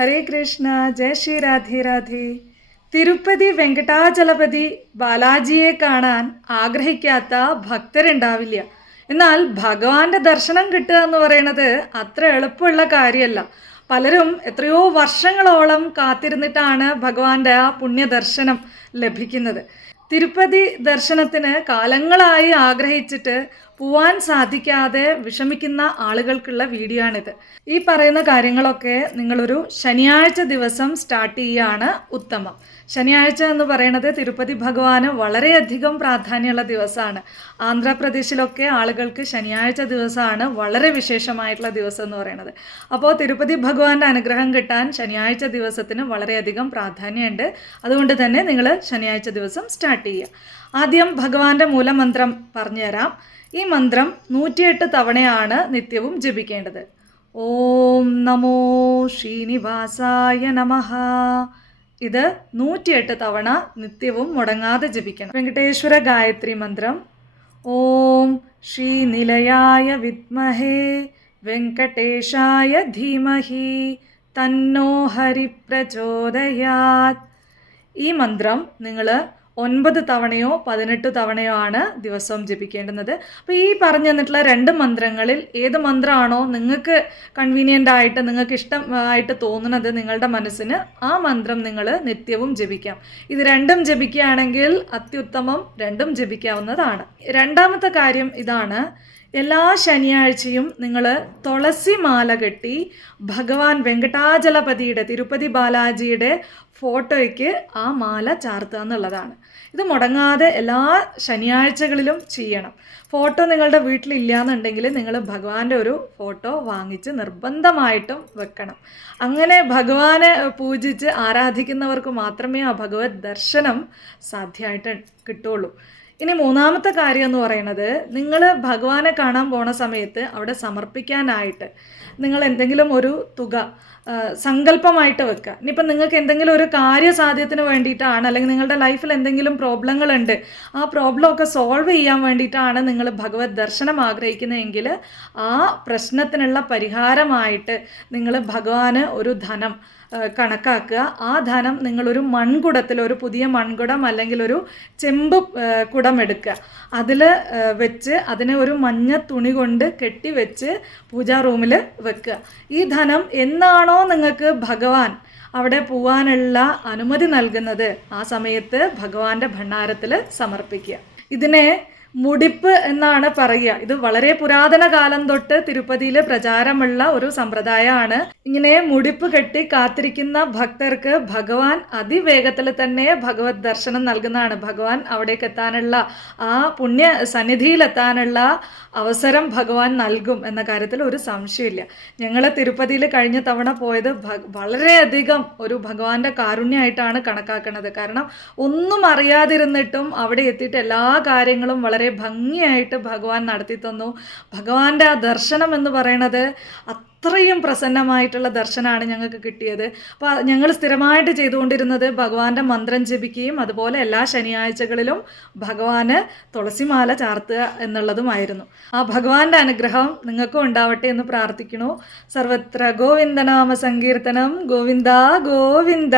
ഹരേ കൃഷ്ണ. ജയ ശ്രീ രാധേ രാധേ. തിരുപ്പതി വെങ്കടാചലപതി ബാലാജിയെ കാണാൻ ആഗ്രഹിക്കാത്ത ഭക്തരുണ്ടാവില്ല. എന്നാൽ ഭഗവാന്റെ ദർശനം കിട്ടുക എന്ന് പറയുന്നത് അത്ര എളുപ്പമുള്ള കാര്യമല്ല. പലരും എത്രയോ വർഷങ്ങളോളം കാത്തിരുന്നിട്ടാണ് ഭഗവാന്റെ ആ പുണ്യദർശനം ലഭിക്കുന്നത്. തിരുപ്പതി ദർശനത്തിന് കാലങ്ങളായി ആഗ്രഹിച്ചിട്ട് പോവാൻ സാധിക്കാതെ വിഷമിക്കുന്ന ആളുകൾക്കുള്ള വീഡിയോ ആണിത്. ഈ പറയുന്ന കാര്യങ്ങളൊക്കെ നിങ്ങളൊരു ശനിയാഴ്ച ദിവസം സ്റ്റാർട്ട് ചെയ്യുകയാണ് ഉത്തമം. ശനിയാഴ്ച എന്ന് പറയുന്നത് തിരുപ്പതി ഭഗവാന് വളരെയധികം പ്രാധാന്യമുള്ള ദിവസമാണ്. ആന്ധ്രാപ്രദേശിലൊക്കെ ആളുകൾക്ക് ശനിയാഴ്ച ദിവസമാണ് വളരെ വിശേഷമായിട്ടുള്ള ദിവസം എന്ന് പറയുന്നത്. അപ്പോൾ തിരുപ്പതി ഭഗവാന്റെ അനുഗ്രഹം കിട്ടാൻ ശനിയാഴ്ച ദിവസത്തിന് വളരെയധികം പ്രാധാന്യമുണ്ട്. അതുകൊണ്ട് തന്നെ നിങ്ങൾ ശനിയാഴ്ച ദിവസം സ്റ്റാർട്ട് ചെയ്യുക. ആദ്യം ഭഗവാന്റെ മൂലമന്ത്രം പറഞ്ഞുതരാം. ഈ മന്ത്രം 108 തവണയാണ് നിത്യവും ജപിക്കേണ്ടത്. ഓം നമോ ശ്രീനിവാസായ നമഃ. ഇത് 108 തവണ നിത്യവും മുടങ്ങാതെ ജപിക്കണം. വെങ്കടേശ്വര ഗായത്രി മന്ത്രം. ഓം ശ്രീനിലയായ വിദ്മഹേ വെങ്കടേശായ ധീമഹി തന്നോ ഹരി പ്രചോദയാത്. ഈ മന്ത്രം നിങ്ങൾ 9 തവണയോ 18 തവണയോ ആണ് ദിവസവും ജപിക്കേണ്ടുന്നത്. അപ്പോൾ ഈ പറഞ്ഞു തന്നിട്ടുള്ള 2 മന്ത്രങ്ങളിൽ ഏത് മന്ത്രമാണോ നിങ്ങൾക്ക് കൺവീനിയൻ്റ് ആയിട്ട് നിങ്ങൾക്ക് ഇഷ്ടമായിട്ട് തോന്നുന്നത് നിങ്ങളുടെ മനസ്സിന്, ആ മന്ത്രം നിങ്ങൾ നിത്യവും ജപിക്കാം. ഇത് 2ഉം ജപിക്കുകയാണെങ്കിൽ അത്യുത്തമം, 2ഉം ജപിക്കാവുന്നതാണ്. രണ്ടാമത്തെ കാര്യം ഇതാണ്. എല്ലാ ശനിയാഴ്ചയും നിങ്ങൾ തുളസി മാല കെട്ടി ഭഗവാൻ വെങ്കടാചലപതിയുടെ തിരുപ്പതി ബാലാജിയുടെ ഫോട്ടോയ്ക്ക് ആ മാല ചാർത്തുക എന്നുള്ളതാണ്. ഇത് മുടങ്ങാതെ എല്ലാ ശനിയാഴ്ചകളിലും ചെയ്യണം. ഫോട്ടോ നിങ്ങളുടെ വീട്ടിലില്ല എന്നുണ്ടെങ്കിൽ നിങ്ങൾ ഭഗവാന്റെ ഒരു ഫോട്ടോ വാങ്ങിച്ച് നിർബന്ധമായിട്ടും വെക്കണം. അങ്ങനെ ഭഗവാനെ പൂജിച്ച് ആരാധിക്കുന്നവർക്ക് മാത്രമേ ആ ഭഗവത് ദർശനം സാധ്യമായിട്ട് കിട്ടുള്ളൂ. ഇനി മൂന്നാമത്തെ കാര്യം എന്ന് പറയുന്നത്, നിങ്ങൾ ഭഗവാനെ കാണാൻ പോണ സമയത്ത് അവിടെ സമർപ്പിക്കാനായിട്ട് നിങ്ങൾ എന്തെങ്കിലും ഒരു തുക സങ്കല്പമായിട്ട് വെക്കുക. ഇനിയിപ്പം നിങ്ങൾക്ക് എന്തെങ്കിലും ഒരു കാര്യസാധ്യത്തിന് വേണ്ടിയിട്ടാണ്, അല്ലെങ്കിൽ നിങ്ങളുടെ ലൈഫിൽ എന്തെങ്കിലും പ്രോബ്ലങ്ങളുണ്ട്, ആ പ്രോബ്ലമൊക്കെ സോൾവ് ചെയ്യാൻ വേണ്ടിയിട്ടാണ് നിങ്ങൾ ഭഗവത് ദർശനം ആഗ്രഹിക്കുന്നതെങ്കിൽ ആ പ്രശ്നത്തിനുള്ള പരിഹാരമായിട്ട് നിങ്ങൾ ഭഗവാന് ഒരു ധനം കണക്കാക്കുക. ആ ധനം നിങ്ങളൊരു മൺകുടത്തിൽ, ഒരു പുതിയ മൺകുടം അല്ലെങ്കിൽ ഒരു ചെമ്പ് കുടം എടുക്കുക. അതിൽ വെച്ച് അതിനെ ഒരു മഞ്ഞ തുണി കൊണ്ട് കെട്ടി വെച്ച് പൂജാ റൂമിൽ വെക്കുക. ഈ ധനം എന്നാണോ നിങ്ങൾക്ക് ഭഗവാൻ അവിടെ പോവാനുള്ള അനുമതി നൽകുന്നത് ആ സമയത്ത് ഭഗവാന്റെ ഭണ്ഡാരത്തിൽ സമർപ്പിക്കുക. ഇതിനെ മുടിപ്പ് എന്നാണ് പറയുക. ഇത് വളരെ പുരാതന കാലം തൊട്ട് തിരുപ്പതിയിൽ പ്രചാരമുള്ള ഒരു സമ്പ്രദായമാണ്. ഇങ്ങനെ മുടിപ്പ് കെട്ടി കാത്തിരിക്കുന്ന ഭക്തർക്ക് ഭഗവാൻ അതിവേഗത്തിൽ തന്നെ ഭഗവത് ദർശനം നൽകുന്നതാണ്. ഭഗവാൻ അവിടേക്ക് എത്താനുള്ള, ആ പുണ്യ സന്നിധിയിലെത്താനുള്ള അവസരം ഭഗവാൻ നൽകും എന്ന കാര്യത്തിൽ ഒരു സംശയമില്ല. ഞങ്ങൾ തിരുപ്പതിയിൽ കഴിഞ്ഞ തവണ പോയത് വളരെയധികം ഒരു ഭഗവാന്റെ കാരുണ്യമായിട്ടാണ് കണക്കാക്കുന്നത്. കാരണം ഒന്നും അറിയാതിരുന്നിട്ടും അവിടെ എത്തിയിട്ട് എല്ലാ കാര്യങ്ങളും വളരെ ഭംഗിയായിട്ട് ഭഗവാൻ നടത്തി തന്നു. ഭഗവാന്റെ ആ ദർശനം എന്ന് പറയുന്നത് അത്രയും പ്രസന്നമായിട്ടുള്ള ദർശനമാണ് ഞങ്ങൾക്ക് കിട്ടിയത്. അപ്പോൾ ഞങ്ങൾ സ്ഥിരമായിട്ട് ചെയ്തുകൊണ്ടിരുന്നത് ഭഗവാന്റെ മന്ത്രം ജപിക്കുകയും അതുപോലെ എല്ലാ ശനിയാഴ്ചകളിലും ഭഗവാന് തുളസിമാല ചാർത്തുക എന്നുള്ളതുമായിരുന്നു. ആ ഭഗവാന്റെ അനുഗ്രഹം നിങ്ങൾക്കും ഉണ്ടാവട്ടെ എന്ന് പ്രാർത്ഥിക്കുന്നു. സർവത്ര ഗോവിന്ദനാമ സങ്കീർത്തനം. ഗോവിന്ദ ഗോവിന്ദ.